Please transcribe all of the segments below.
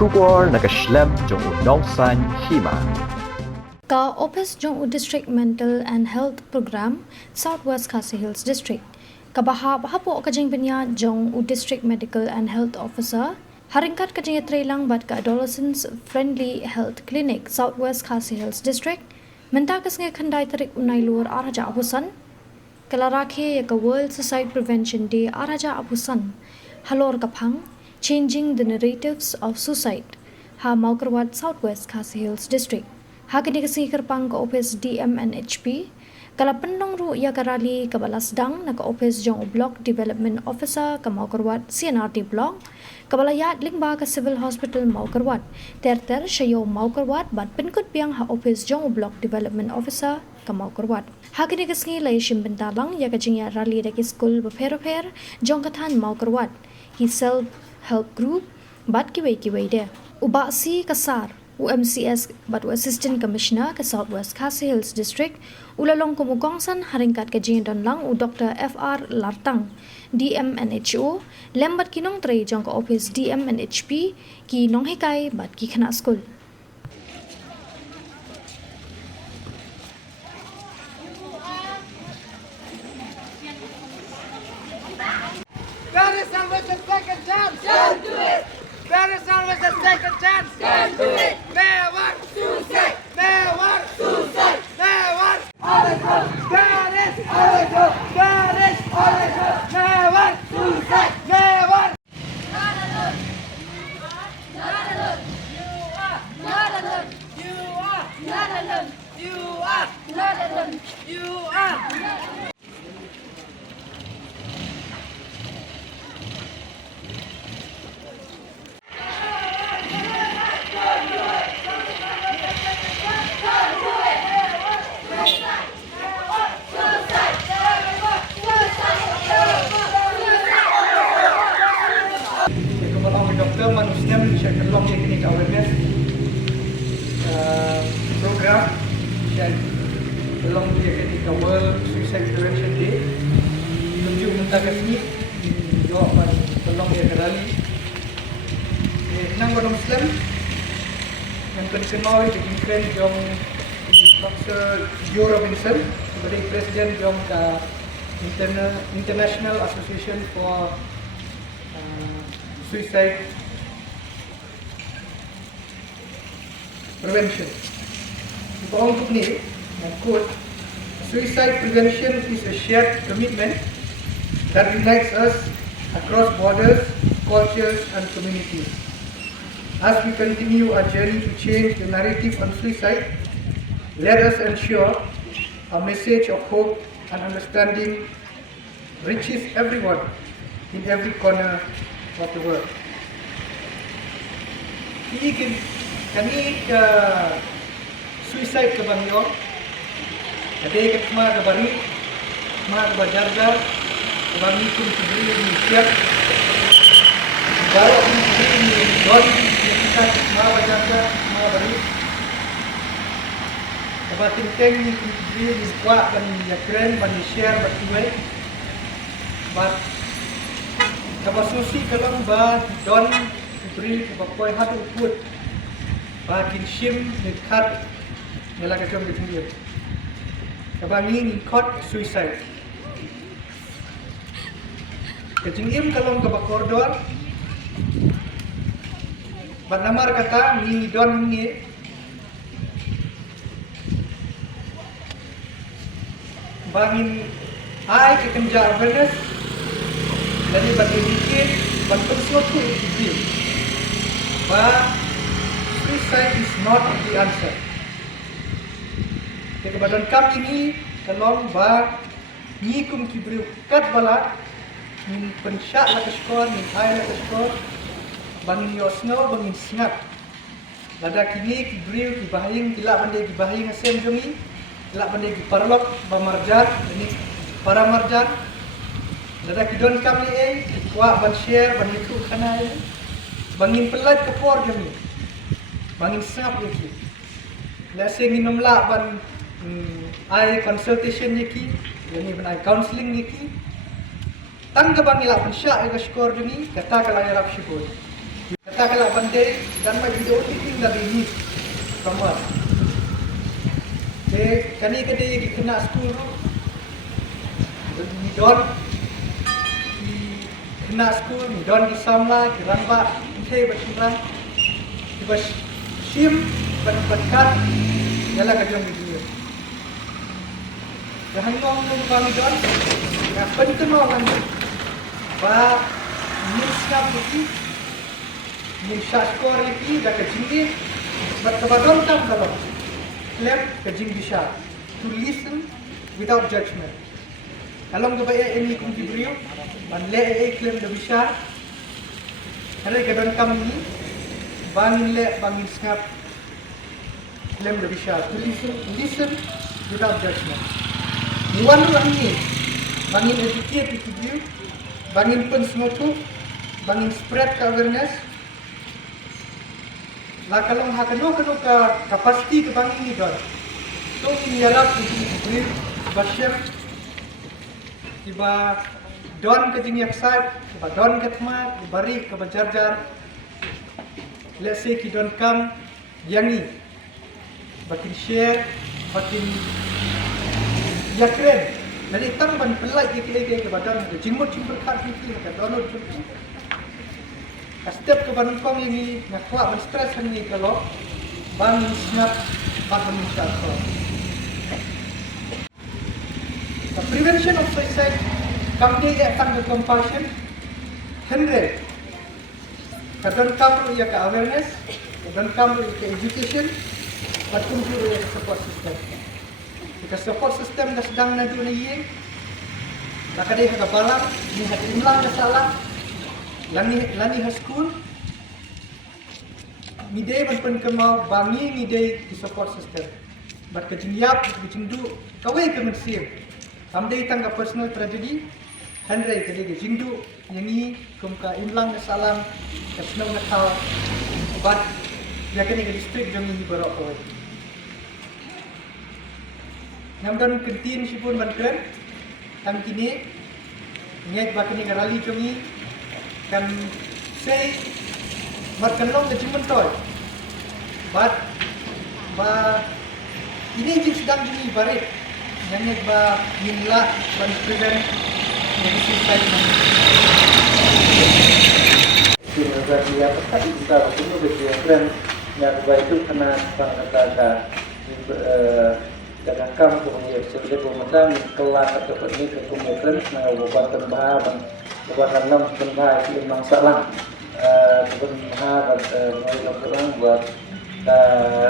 Shubor nakaslem jong unongsan Hima. Ka Ophis jong District Mental and Health Program Southwest Khasi Hills District. Kabahap hapo kajing benya jong District Medical and Health Officer haringkat kajing trailang bat ka Adolescents Friendly Health Clinic Southwest Khasi Hills District mentakas nge khandai tarik unai lur araja abusan kala Rakhe ka World Suicide Prevention Day araja abusan halor kapang changing the narratives of suicide ha Mawkyrwat Southwest Khasi Hills District ha kini kasi kerpang ka Ophis Dm&Hp kala pendong ru ya karali ka balas dang na ka Ophis jong Block Development Officer ka Mawkyrwat CNRT Block kabalayat lingba ka Civil Hospital Mawkyrwat ter shayo Mawkyrwat bat penkut piang ha Ophis jong Block Development Officer ka Mawkyrwat ha kini kasi lay shimbentalang ya ka jingya rali daki school bapher jong kathan Mawkyrwat hi self help group bat kiway de ubasi kasar UMCS bat Assistant Commissioner ke Southwest Khasi Hills District ulalong kumugongsan haringkat ke jingdon lang u Dr. FR Lartang Dm&Ho lembat kinong tre jong ka Ophis Dm&Hp ki nong hikay bat ki khana school. There is always a second chance. Don't do it. There is always a second chance. Don't do it. Never suicide. Never suicide. Never. Always hope. There is always hope. There is always hope. Never suicide. Never. Not alone. Not alone. You are not alone. You are not alone. You are not alone. You are. Doktor manusia bisa tolong teknik awareness program dan tolong dia ketika World Suicide Prevention Day tunjuk mentakas ni jawapan tolong dia kerali nang orang Muslim yang terkenal di England jom Dr. Joe Robinson sebagai Presiden jom ke International Association for Suicide Prevention. Untuk ni, quote, suicide prevention is a shared commitment that unites us across borders, cultures and communities. As we continue our journey to change the narrative on suicide, let us ensure a message of hope and understanding reaches everyone in every corner of the world. Kami ke suicide ke Banyo, ada ke semua ke Bari, semua ke Bajarga, ke Bami pun sendiri di siap. Baru pun sendiri di Don, kita semua Bajarga, semua Bari. Lepas tingkeng ni pun sendiri di kuat dan ya keren, dan di share, dan di but kapag susi ka lang ba Don, Bri, kapag ko'y hatu put, ba kinshim, nagkat, nila ka siyang bitingyot. Kapag nging kot, suicide. Kajingim ka lang kapag kordor, ba't namar kata, nging Don ngi, bangin ay kekenja awareness, dan ini bagi bikin, bantu sesuatu itu. But suicide is not the answer. Kebadan kami ini kalau ba ni kum kibriu kat bala min pensyak la skor min ai la skor bangin yosno bangin singat. Lada kini kibriu ki bahing kila bande ki bahing asem jongi, kila bande ki parlok ba marjan ini para marjan. Lada kidon kami kuat ban share ban itu kana bangin pelat kepor kami bangin sap yaki lase nginom la ban ai consultation yaki yani ban ai counseling yaki tang ka bangila ban sya ka skor duni kata kala yarap syukur kita kalau pandai dan mai video editing dari ini sama. Kani kadai kena school ni don kena school ni don di samla ki rangba inthe berkurang di bas sim berkat nyala kajong video. Dah ngong ngong kami don ya penting orang ba ni siap lagi ni skor lagi dah kejingin berkebadon kam kalau claim kejing bisa to listen without judgment. Kalau kita bayar ini kumpibriu, manle claim dah bisa. Kalau kedon kam ni bangin skap claim dah bisa to listen without judgment. Niwan orang ni bangin educate kumpibriu, bangin pen semua bangin spread awareness. Lah kalau hakano ke kapasiti ke bangin ni don. So ini harap kumpibriu basyam tiba don ke jing yaksat, tiba don ke temat, bari ke bajarjar. Let's say ki don kam yang ni. Bakin share, bakin yakren. Jadi tang ban pelai ke badan ke jingmut kat fikir ke download fikir. Step ke badan kong ini ngakwa ban stress ni kalau ban snap ban mencapai. The prevention of suicide come day akan the compassion 100. Kadang kamu ia ke awareness, kadang kamu ia ke education, kadang kamu ia ke support system. Jika support system dah sedang nanti ni, nak ada yang balang, ni ada imlang dah salah, lani ha school, ni day berpen kemau bangi ni day di support system. Bat kejingyap, kejingdu, kawai kemensiam. Sampai tangga personal tragedy, Henry kali ke jingdu yang ni kumka imlang ke salam ke senang nakal bat dia kini ke distrik jom ini berok kau. Namdan kentin si pun bantuan tam kini ingat bak kini rally jom ini kan say mat kenong ke cimen toy bat ini jing sedang jini barik yang ba minla ban prevent suicide. Sehingga dia tetap kita semua berjalan yang baik itu kena kata jangan kamu kemudian sebagai pemenang kelar atau ini kemudian mengubahkan bahan ubahkan enam sebentar itu memang salah sebentar mengulang buat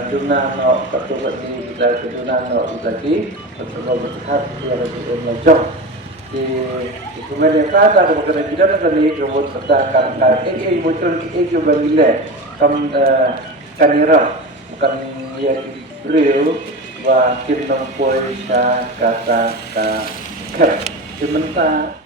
dunia no ketua di dunia no lagi betul berhak dia lebih menjauh di kemudian kata kepada kita tadi robot serta kan muncul juga gila kanira bukan yang real và kim nông quay kata sementara